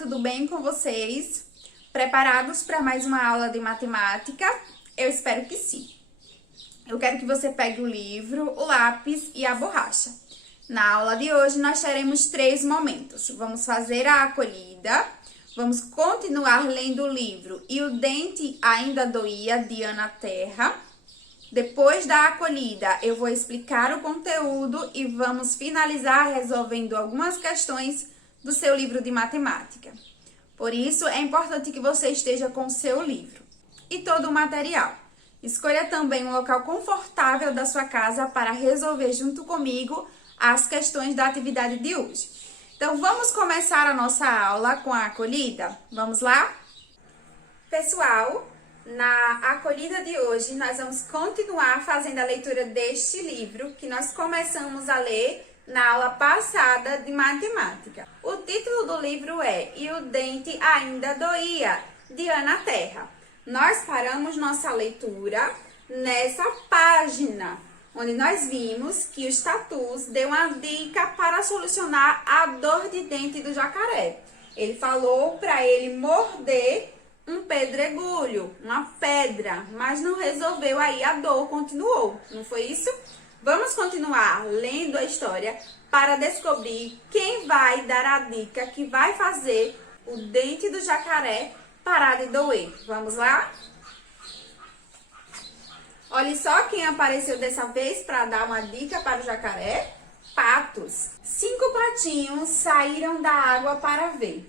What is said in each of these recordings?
tudo bem com vocês? Preparados para mais uma aula de matemática? Eu espero que sim. Eu quero que você pegue o livro, o lápis e a borracha. Na aula de hoje, nós teremos 3 momentos. Vamos fazer a acolhida, vamos continuar lendo o livro E o Dente Ainda Doía, de Ana Terra. Depois da acolhida, eu vou explicar o conteúdo e vamos finalizar resolvendo algumas questões do seu livro de matemática. Por isso, é importante que você esteja com o seu livro e todo o material. Escolha também um local confortável da sua casa para resolver junto comigo as questões da atividade de hoje. Então, vamos começar a nossa aula com a acolhida? Vamos lá? Pessoal, na acolhida de hoje, nós vamos continuar fazendo a leitura deste livro que nós começamos a ler na aula passada de matemática. O título do livro é E o Dente Ainda Doía, de Ana Terra. Nós paramos nossa leitura nessa página, onde nós vimos que o Status deu uma dica para solucionar a dor de dente do jacaré. Ele falou para ele morder um pedregulho, uma pedra, mas não resolveu aí, a dor continuou, não foi isso? Vamos continuar lendo a história para descobrir quem vai dar a dica que vai fazer o dente do jacaré parar de doer. Vamos lá? Olha só quem apareceu dessa vez para dar uma dica para o jacaré. Patos. 5 patinhos saíram da água para ver.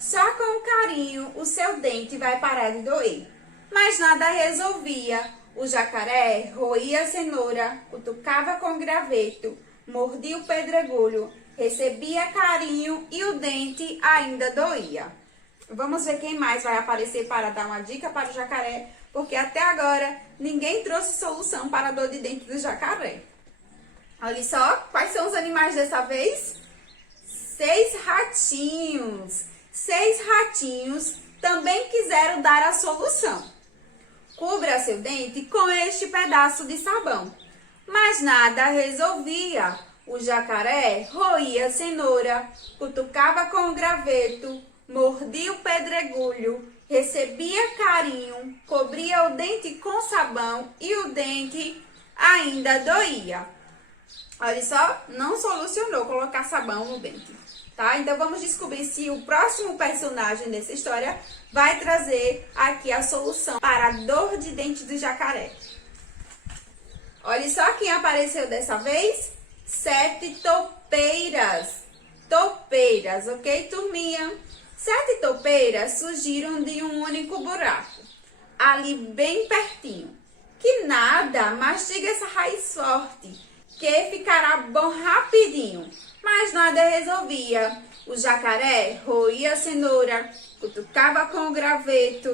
Só com carinho o seu dente vai parar de doer. Mas nada resolvia. O jacaré roía a cenoura, cutucava com graveto, mordia o pedregulho, recebia carinho e o dente ainda doía. Vamos ver quem mais vai aparecer para dar uma dica para o jacaré, porque até agora ninguém trouxe solução para a dor de dente do jacaré. Olha só, quais são os animais dessa vez? 6 ratinhos. 6 ratinhos também quiseram dar a solução. Cubra seu dente com este pedaço de sabão. Mas nada resolvia. O jacaré roía a cenoura, cutucava com o graveto, mordia o pedregulho, recebia carinho, cobria o dente com sabão e o dente ainda doía. Olha só, não solucionou colocar sabão no dente. Tá? Então, vamos descobrir se o próximo personagem dessa história vai trazer aqui a solução para a dor de dente do jacaré. Olha só quem apareceu dessa vez. 7 toupeiras. Toupeiras, ok, turminha? 7 toupeiras surgiram de um único buraco, ali bem pertinho. Que nada, mastiga essa raiz forte, que ficará bom rapidinho. Mas nada resolvia. O jacaré roía a cenoura, cutucava com o graveto,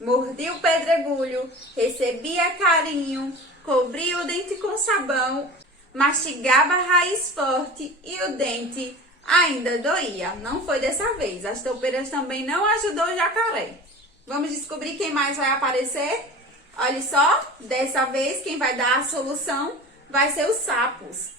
mordia o pedregulho, recebia carinho, cobria o dente com sabão, mastigava a raiz forte e o dente ainda doía. Não foi dessa vez. As toupeiras também não ajudou o jacaré. Vamos descobrir quem mais vai aparecer? Olha só, dessa vez quem vai dar a solução vai ser os sapos.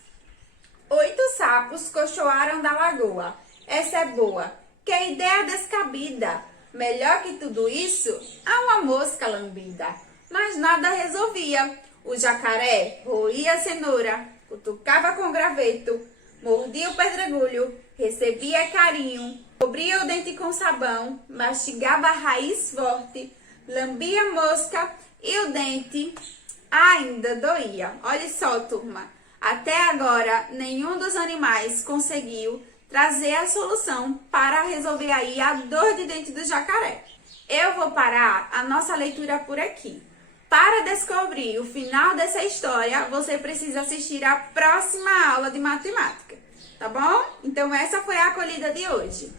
8 sapos cochoaram da lagoa. Essa é boa. Que ideia descabida. Melhor que tudo isso, há uma mosca lambida. Mas nada resolvia. O jacaré roía a cenoura, cutucava com graveto, mordia o pedregulho, recebia carinho, cobria o dente com sabão, mastigava a raiz forte, lambia a mosca e o dente ainda doía. Olha só, turma. Até agora, nenhum dos animais conseguiu trazer a solução para resolver aí a dor de dente do jacaré. Eu vou parar a nossa leitura por aqui. Para descobrir o final dessa história, você precisa assistir a próxima aula de matemática, tá bom? Então, essa foi a acolhida de hoje.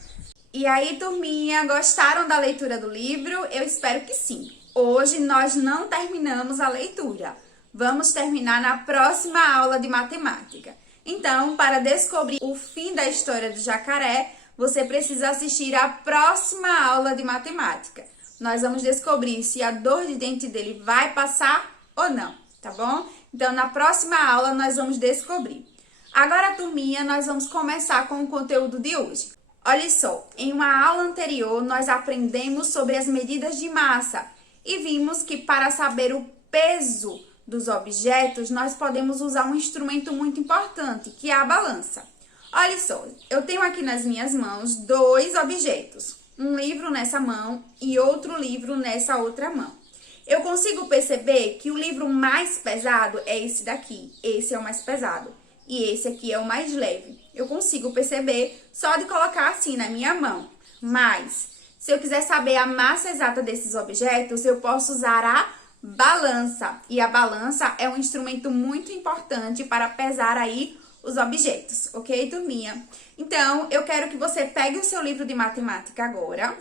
E aí, turminha, gostaram da leitura do livro? Eu espero que sim. Hoje nós não terminamos a leitura. Vamos terminar na próxima aula de matemática. Então, para descobrir o fim da história do jacaré, você precisa assistir a próxima aula de matemática. Nós vamos descobrir se a dor de dente dele vai passar ou não, tá bom? Então, na próxima aula, nós vamos descobrir. Agora, turminha, nós vamos começar com o conteúdo de hoje. Olha só, em uma aula anterior nós aprendemos sobre as medidas de massa e vimos que para saber o peso dos objetos nós podemos usar um instrumento muito importante, que é a balança. Olha só, eu tenho aqui nas minhas mãos dois objetos, um livro nessa mão e outro livro nessa outra mão. Eu consigo perceber que o livro mais pesado é esse daqui, esse é o mais pesado. E esse aqui é o mais leve. Eu consigo perceber só de colocar assim na minha mão. Mas, se eu quiser saber a massa exata desses objetos, eu posso usar a balança. E a balança é um instrumento muito importante para pesar aí os objetos, ok, turminha? Então, eu quero que você pegue o seu livro de matemática agora.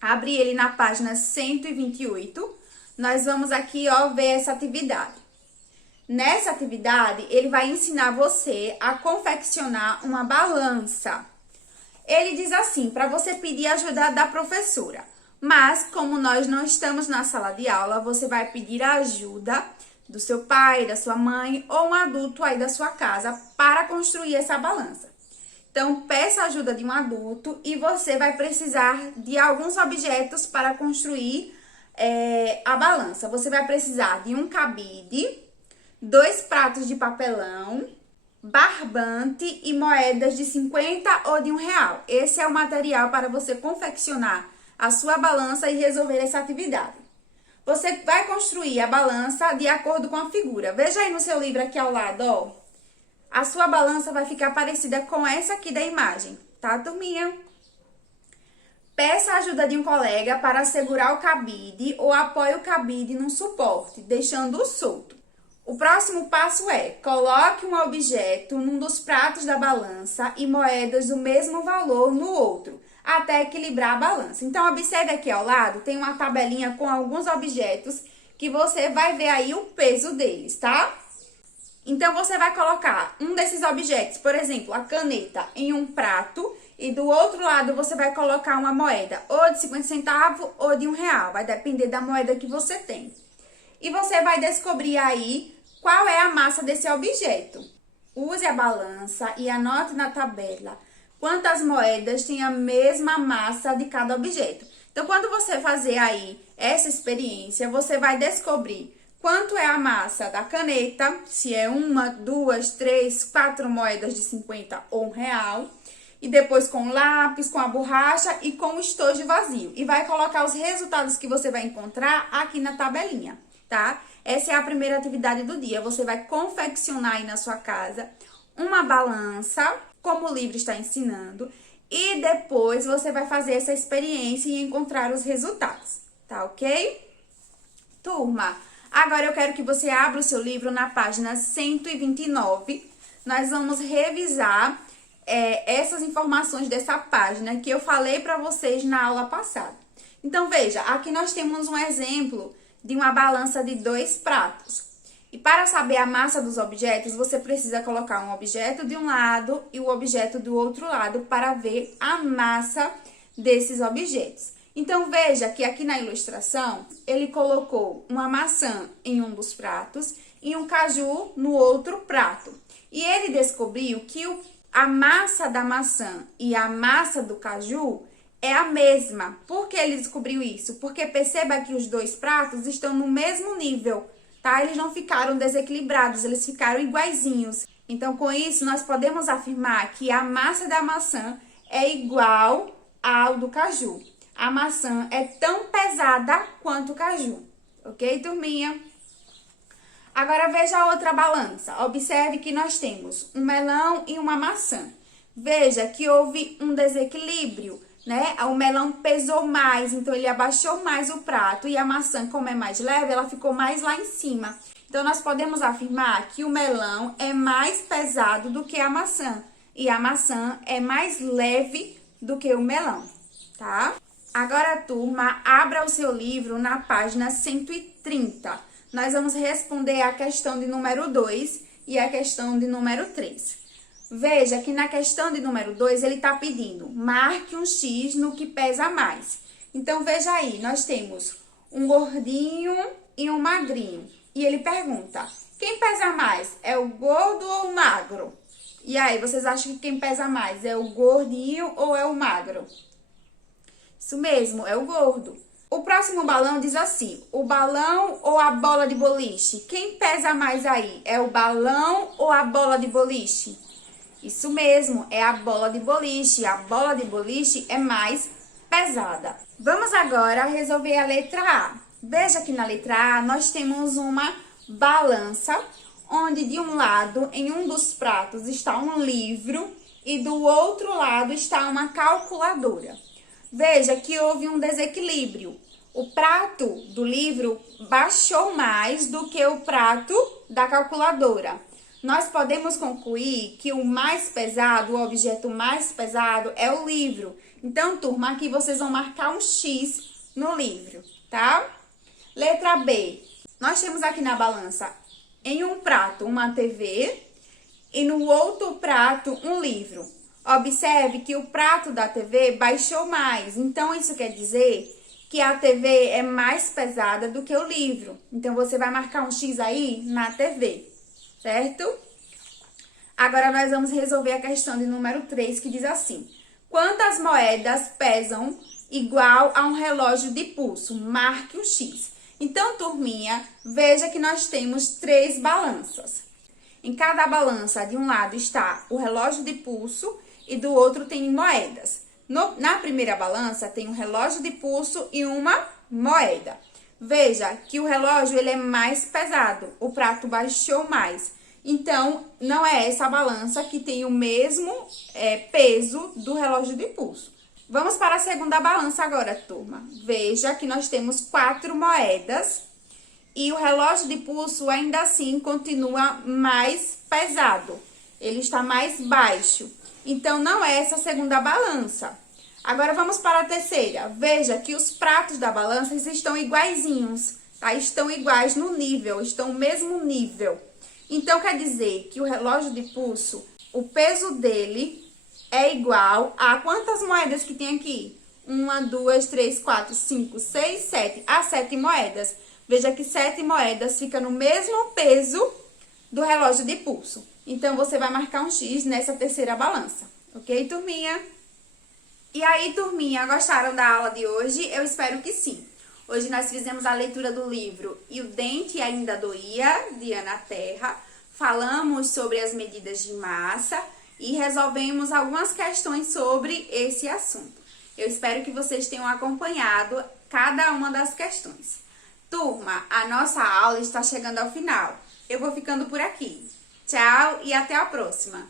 Abre ele na página 128. Nós vamos aqui, ó, ver essa atividade. Nessa atividade, ele vai ensinar você a confeccionar uma balança. Ele diz assim, para você pedir ajuda da professora. Mas, como nós não estamos na sala de aula, você vai pedir a ajuda do seu pai, da sua mãe ou um adulto aí da sua casa para construir essa balança. Então, peça a ajuda de um adulto e você vai precisar de alguns objetos para construir a balança. Você vai precisar de um cabide, 2 pratos de papelão, barbante e moedas de 50 ou de R$1. Esse é o material para você confeccionar a sua balança e resolver essa atividade. Você vai construir a balança de acordo com a figura. Veja aí no seu livro aqui ao lado, ó. A sua balança vai ficar parecida com essa aqui da imagem, tá, turminha? Peça a ajuda de um colega para segurar o cabide ou apoie o cabide num suporte, deixando-o solto. O próximo passo é, coloque um objeto num dos pratos da balança e moedas do mesmo valor no outro, até equilibrar a balança. Então, observe aqui ao lado, tem uma tabelinha com alguns objetos que você vai ver aí o peso deles, tá? Então, você vai colocar um desses objetos, por exemplo, a caneta, em um prato e do outro lado você vai colocar uma moeda, ou de 50 centavos ou de R$1, vai depender da moeda que você tem. E você vai descobrir aí qual é a massa desse objeto. Use a balança e anote na tabela quantas moedas têm a mesma massa de cada objeto. Então, quando você fazer aí essa experiência, você vai descobrir quanto é a massa da caneta, se é 1, 2, 3, 4 moedas de 50 ou R$1. E depois com o lápis, com a borracha e com o estojo vazio. E vai colocar os resultados que você vai encontrar aqui na tabelinha, tá? Essa é a primeira atividade do dia. Você vai confeccionar aí na sua casa uma balança, como o livro está ensinando. E depois você vai fazer essa experiência e encontrar os resultados, tá ok? Turma, agora eu quero que você abra o seu livro na página 129. Nós vamos revisar essas informações dessa página que eu falei para vocês na aula passada. Então, veja, aqui nós temos um exemplo de uma balança de 2 pratos. E para saber a massa dos objetos, você precisa colocar um objeto de um lado e o objeto do outro lado para ver a massa desses objetos. Então, veja que aqui na ilustração, ele colocou uma maçã em um dos pratos e um caju no outro prato. E ele descobriu que a massa da maçã e a massa do caju é a mesma. Por que ele descobriu isso? Porque perceba que os 2 pratos estão no mesmo nível, tá? Eles não ficaram desequilibrados, eles ficaram iguaizinhos. Então, com isso, nós podemos afirmar que a massa da maçã é igual ao do caju. A maçã é tão pesada quanto o caju, ok, turminha? Agora, veja a outra balança. Observe que nós temos um melão e uma maçã. Veja que houve um desequilíbrio, né? O melão pesou mais, então ele abaixou mais o prato. E a maçã, como é mais leve, ela ficou mais lá em cima. Então, nós podemos afirmar que o melão é mais pesado do que a maçã. E a maçã é mais leve do que o melão, tá? Agora, turma, abra o seu livro na página 130. Nós vamos responder a questão de número 2 e a questão de número 3. Veja que na questão de número 2, ele está pedindo, marque um X no que pesa mais. Então, veja aí, nós temos um gordinho e um magrinho. E ele pergunta, quem pesa mais, é o gordo ou o magro? E aí, vocês acham que quem pesa mais é o gordinho ou é o magro? Isso mesmo, é o gordo. O próximo balão diz assim: o balão ou a bola de boliche? Quem pesa mais aí? É o balão ou a bola de boliche? Isso mesmo, é a bola de boliche. A bola de boliche é mais pesada. Vamos agora resolver a letra A. Veja que na letra A nós temos uma balança, onde de um lado, em um dos pratos, está um livro e do outro lado está uma calculadora. Veja que houve um desequilíbrio. O prato do livro baixou mais do que o prato da calculadora. Nós podemos concluir que o mais pesado, o objeto mais pesado é o livro. Então, turma, aqui vocês vão marcar um X no livro, tá? Letra B. Nós temos aqui na balança, em um prato, uma TV e no outro prato, um livro. Observe que o prato da TV baixou mais. Então, isso quer dizer que a TV é mais pesada do que o livro. Então, você vai marcar um X aí na TV, certo? Agora, nós vamos resolver a questão de número 3, que diz assim: quantas moedas pesam igual a um relógio de pulso? Marque um X. Então, turminha, veja que nós temos 3 balanças. Em cada balança, de um lado está o relógio de pulso e do outro tem moedas. Na primeira balança tem um relógio de pulso e uma moeda. Veja que o relógio ele é mais pesado, o prato baixou mais. Então, não é essa balança que tem o mesmo peso do relógio de pulso. Vamos para a segunda balança agora, turma. Veja que nós temos 4 moedas e o relógio de pulso ainda assim continua mais pesado. Ele está mais baixo. Então, não é essa segunda balança. Agora, vamos para a terceira. Veja que os pratos da balança estão iguaizinhos, tá? Estão iguais no nível, estão no mesmo nível. Então, quer dizer que o relógio de pulso, o peso dele é igual a quantas moedas que tem aqui? 1, 2, 3, 4, 5, 6, 7. A 7 moedas. Veja que 7 moedas ficam no mesmo peso do relógio de pulso. Então, você vai marcar um X nessa terceira balança. Ok, turminha? E aí, turminha, gostaram da aula de hoje? Eu espero que sim. Hoje nós fizemos a leitura do livro E o Dente Ainda Doía, de Ana Terra. Falamos sobre as medidas de massa e resolvemos algumas questões sobre esse assunto. Eu espero que vocês tenham acompanhado cada uma das questões. Turma, a nossa aula está chegando ao final. Eu vou ficando por aqui. Tchau e até a próxima!